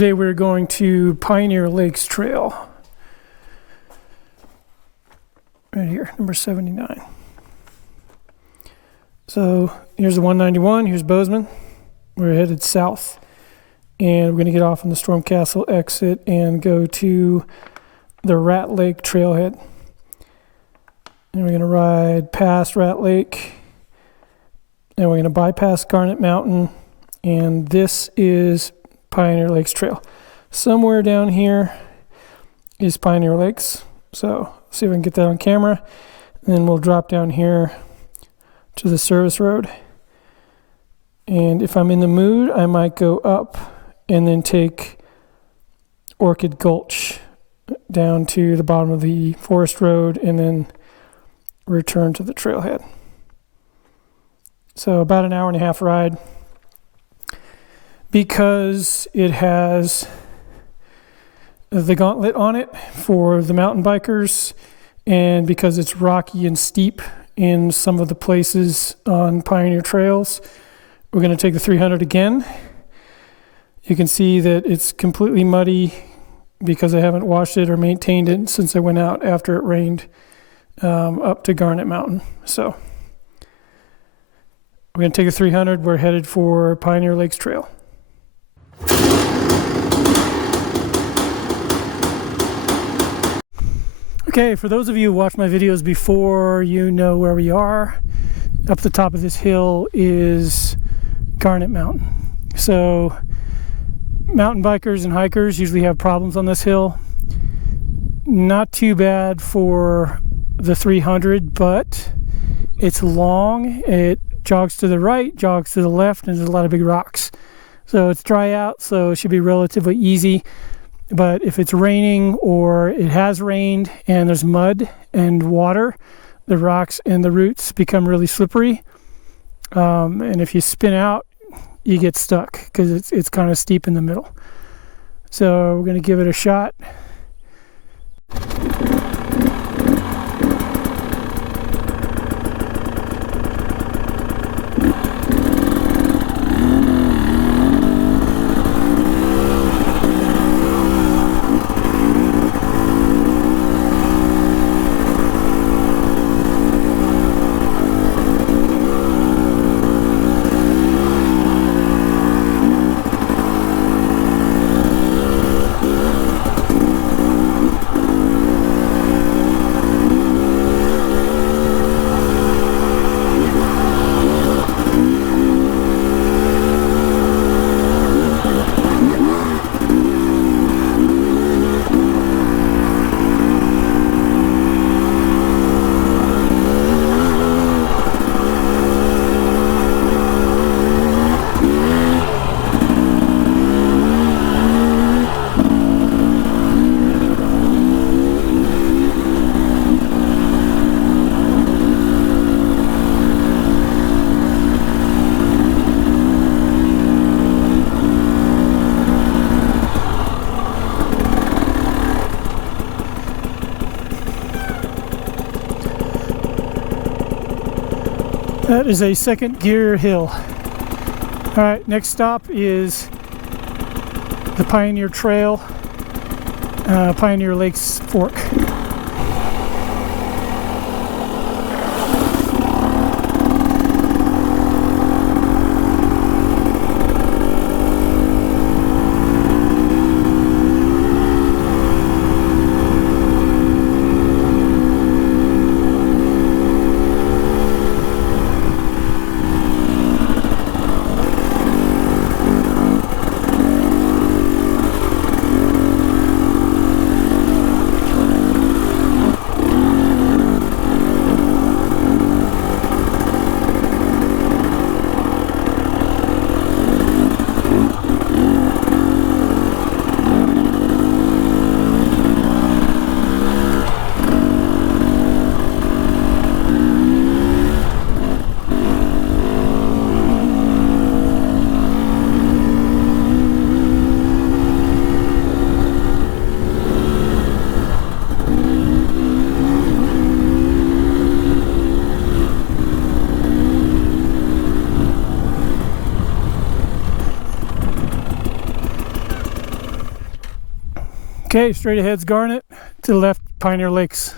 Today we're going to Pioneer Lakes Trail. Right here, number 79. So here's the 191, here's Bozeman. We're headed south. And we're going to get off on the Stormcastle exit and go to the Rat Lake trailhead. And we're going to ride past Rat Lake. And we're going to bypass Garnet Mountain. And this is Pioneer Lakes Trail. Somewhere down here is Pioneer Lakes. So see if we can get that on camera. And then we'll drop down here to the service road. And if I'm in the mood, I might go up and then take Orchid Gulch down to the bottom of the forest road and then return to the trailhead. So about an hour and a half ride. Because it has the gauntlet on it for the mountain bikers, and because it's rocky and steep in some of the places on Pioneer trails, we're going to take the 300 again. You can see that it's completely muddy because I haven't washed it or maintained it since I went out after it rained up to Garnet Mountain. So we're going to take the 300. We're headed for Pioneer Lakes Trail. Okay, for those of you who watched my videos before, you know where we are. Up the top of this hill is Garnet Mountain. So mountain bikers and hikers usually have problems on this hill. Not too bad for the 300, but it's long. It jogs to the right, jogs to the left, and there's a lot of big rocks. So it's dry out, so it should be relatively easy. But if it's raining or it has rained and there's mud and water, the rocks and the roots become really slippery. And if you spin out, you get stuck because it's kind of steep in the middle. So we're going to give it a shot. That is a second gear hill. All right, next stop is the Pioneer Trail, Pioneer Lakes Fork. Okay, straight ahead's Garnet, to the left Pioneer Lakes.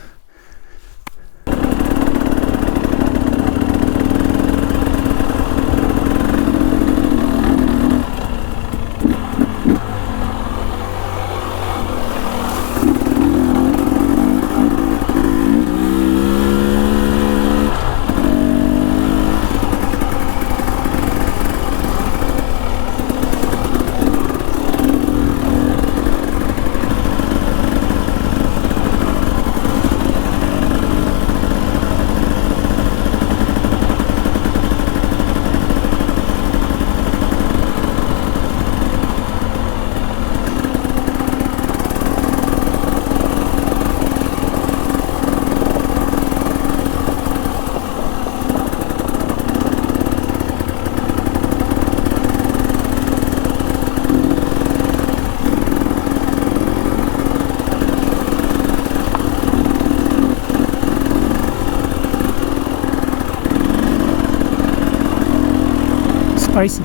Spicy.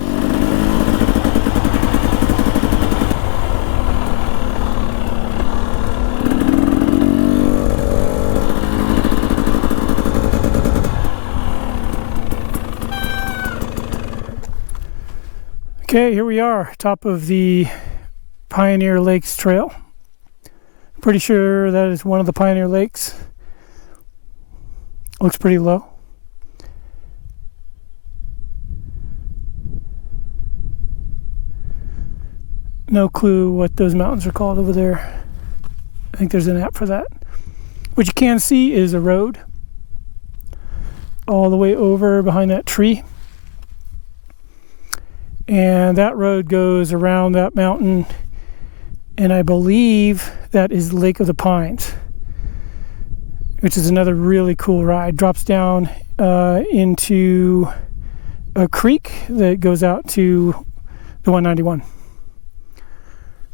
Okay, here we are, top of the Pioneer Lakes Trail. Pretty sure that is one of the Pioneer Lakes. Looks pretty low. No clue what those mountains are called over there. I think there's an app for that. What you can see is a road all the way over behind that tree. And that road goes around that mountain, and I believe that is Lake of the Pines, which is another really cool ride. Drops down into a creek that goes out to the 191.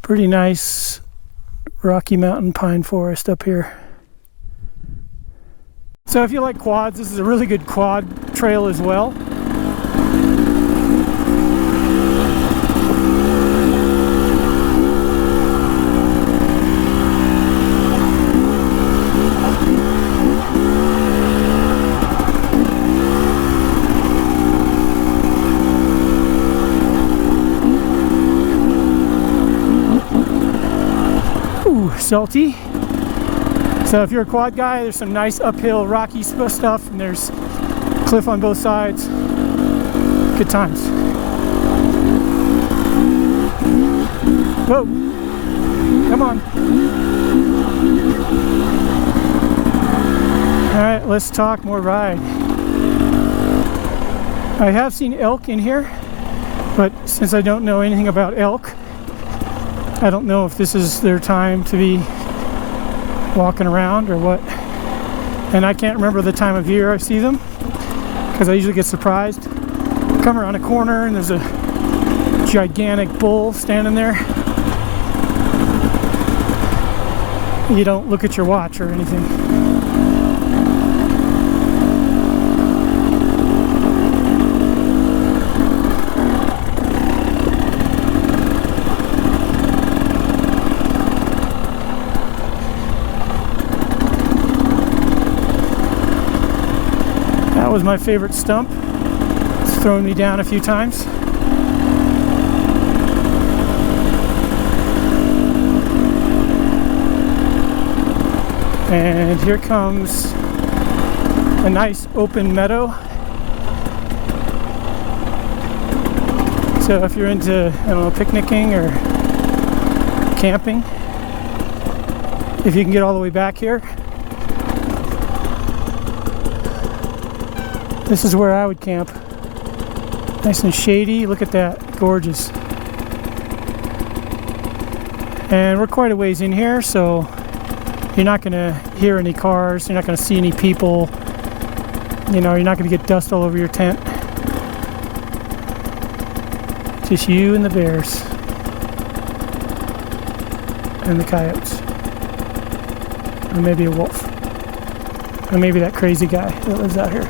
Pretty nice Rocky Mountain pine forest up here. So if you like quads, this is a really good quad trail as well. Salty. So if you're a quad guy, there's some nice uphill rocky stuff, and there's cliff on both sides. Good times. Whoa, come on. All right, let's talk more ride. I have seen elk in here, but since I don't know anything about elk, I don't know if this is their time to be walking around or what. And I can't remember the time of year I see them, because I usually get surprised. Come around a corner and there's a gigantic bull standing there. You don't look at your watch or anything. That was my favorite stump. It's thrown me down a few times. And here comes a nice open meadow. So if you're into, I don't know, picnicking or camping, if you can get all the way back here, this is where I would camp. Nice and shady. Look at that. Gorgeous. And we're quite a ways in here, so you're not going to hear any cars. You're not going to see any people. You know, you're not going to get dust all over your tent. Just you and the bears. And the coyotes. Or maybe a wolf. Or maybe that crazy guy that lives out here.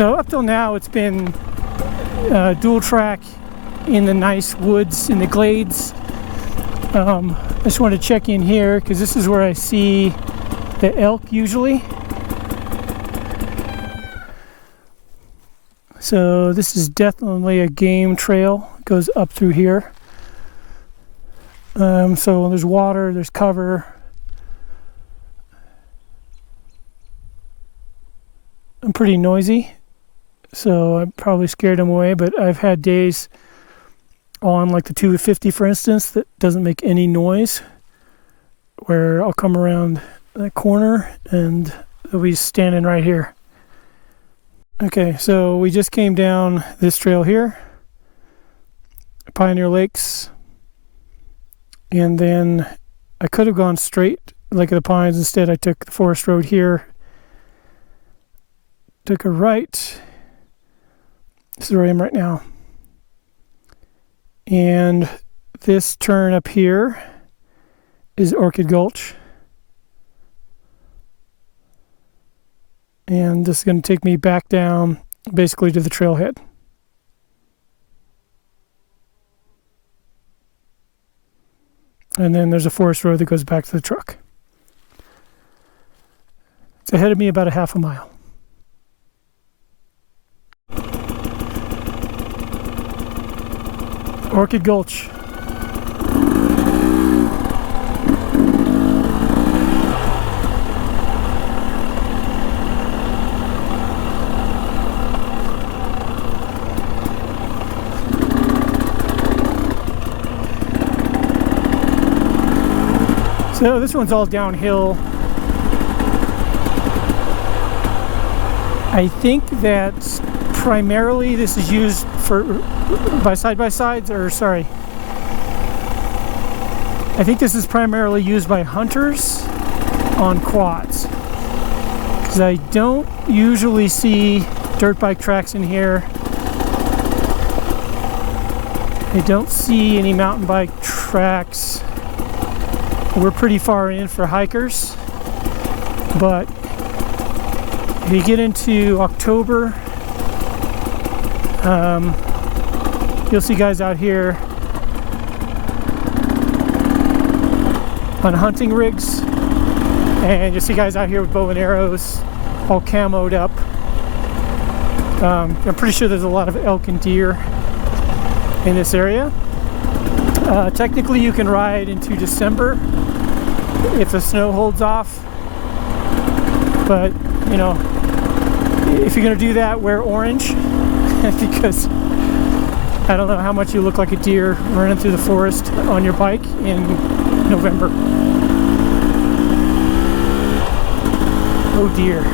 So up till now it's been dual track in the nice woods in the glades. I just want to check in here because this is where I see the elk usually. So this is definitely a game trail. It goes up through here. So there's water, there's cover. I'm pretty noisy, so I probably scared them away, but I've had days on like the 250, for instance, that doesn't make any noise, where I'll come around that corner and they'll be standing right here. Okay, so we just came down this trail here, Pioneer Lakes, and then I could have gone straight Lake of the Pines. Instead I took the forest road here, took a right. This is where I am right now. And this turn up here is Orchid Gulch. And this is going to take me back down basically to the trailhead. And then there's a forest road that goes back to the truck. It's ahead of me about a half a mile. Orchid Gulch. So this one's all downhill. I think that primarily this is used by side-by-sides, or sorry. I think this is primarily used by hunters on quads. Because I don't usually see dirt bike tracks in here. I don't see any mountain bike tracks. We're pretty far in for hikers, but if you get into October, you'll see guys out here on hunting rigs, and you'll see guys out here with bow and arrows, all camoed up. I'm pretty sure there's a lot of elk and deer in this area. Technically you can ride into December if the snow holds off, but you know, if you're gonna do that, wear orange because I don't know how much you look like a deer running through the forest on your bike in November. Oh dear.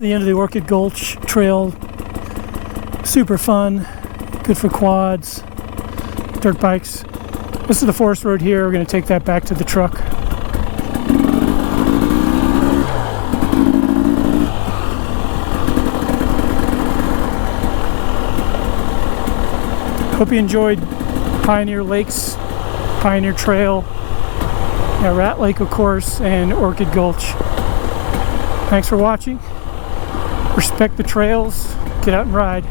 The end of the Orchid Gulch trail, super fun, good for quads, dirt bikes. This is the forest road here. We're going to take that back to the truck. Hope you enjoyed Pioneer Lakes, Pioneer Trail, Rat Lake of course, and Orchid Gulch. Thanks for watching. Respect the trails, get out and ride.